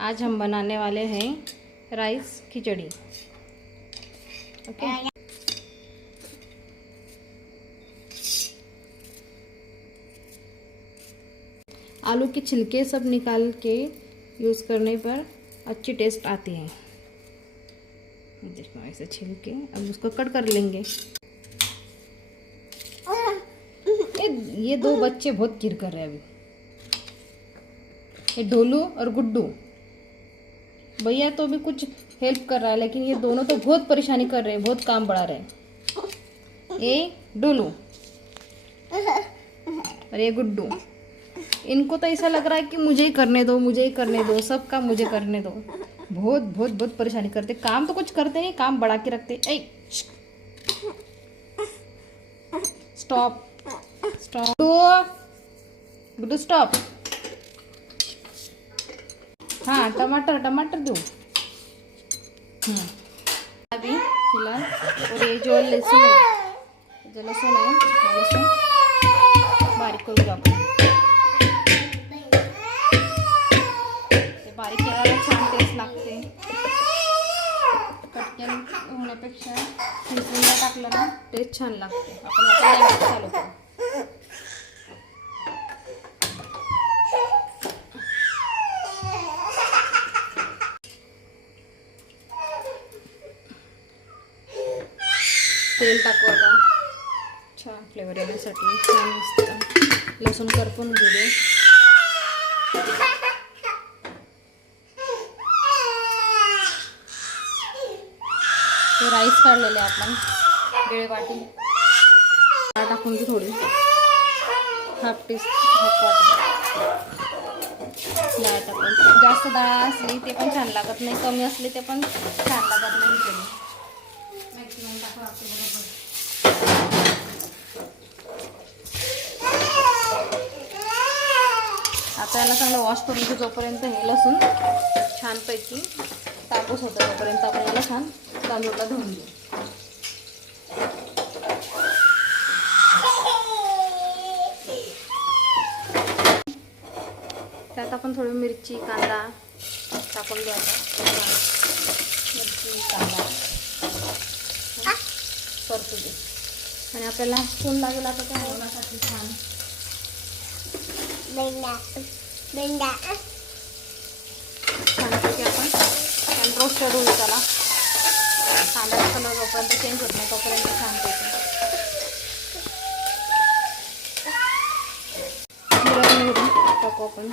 आज हम बनाने वाले हैं राइस खिचड़ी। ओके। आलू के छिलके सब निकाल के यूज़ करने पर अच्छी टेस्ट आती है। देखो ऐसे छिलके, अब उसको कट कर लेंगे। ये दो बच्चे बहुत जिद कर रहे हैं अभी, ये डोलू और गुड्डू। भैया तो भी कुछ हेल्प कर रहा है, लेकिन ये दोनों तो बहुत परेशानी कर रहे हैं, बहुत काम बढ़ा रहे हैं। ये डोलू और ये गुड्डू, इनको तो ऐसा लग रहा है कि मुझे ही करने दो, मुझे ही करने दो, सब काम मुझे करने दो। बहुत बहुत बहुत परेशानी करते, काम तो कुछ करते नहीं, काम बढ़ा के रखते। ए स्टॉप स्टॉप गुड्डू स्टॉप। हाँ टमाटर टमाटर दो। अभी फिलहाल, और ये जो लहसुन है, लहसुन बारीक करू आपण। ते बारीक केल्यावर छान टेस्ट लागते। कटकन होण्यापेक्षा मिक्सरला टाकलं ना टेस्ट छान लागते। आपण आता चालू करू। तेल टाकू आता, छान फ्लेवर येण्यासाठी। छान मस्त लसूण करपून घेऊ दे। ते राईस काढलेले आपण दीड वाटी डाळ टाकून ती थोडी, हाफ वाटी डाळ टाकून। जास्त डाळ असली ते पण छान लागत नाही, कमी असली ते पण छान लागत नाही। मॅक्सिमम टाकू आपल्या बरोबर। आता याला चांगलं वॉश करून घेऊ, जोपर्यंत हे लसूण छानपैकी तापूस होतं तोपर्यंत आपण याला छान तांदूळला धुवून घेऊ। त्यात आपण थोडी मिरची कांदा टाकून घेऊ। आता मिरची कांदा परतू दे, आणि आपल्याला स्पून लागेल आता त्या होण्यासाठी। छान छानपैकी आपण रोस्टेड होईल त्याला। कांद्याचा कलर जोपर्यंत चेंज होत नाही तोपर्यंत छानपैकी टाकू आपण।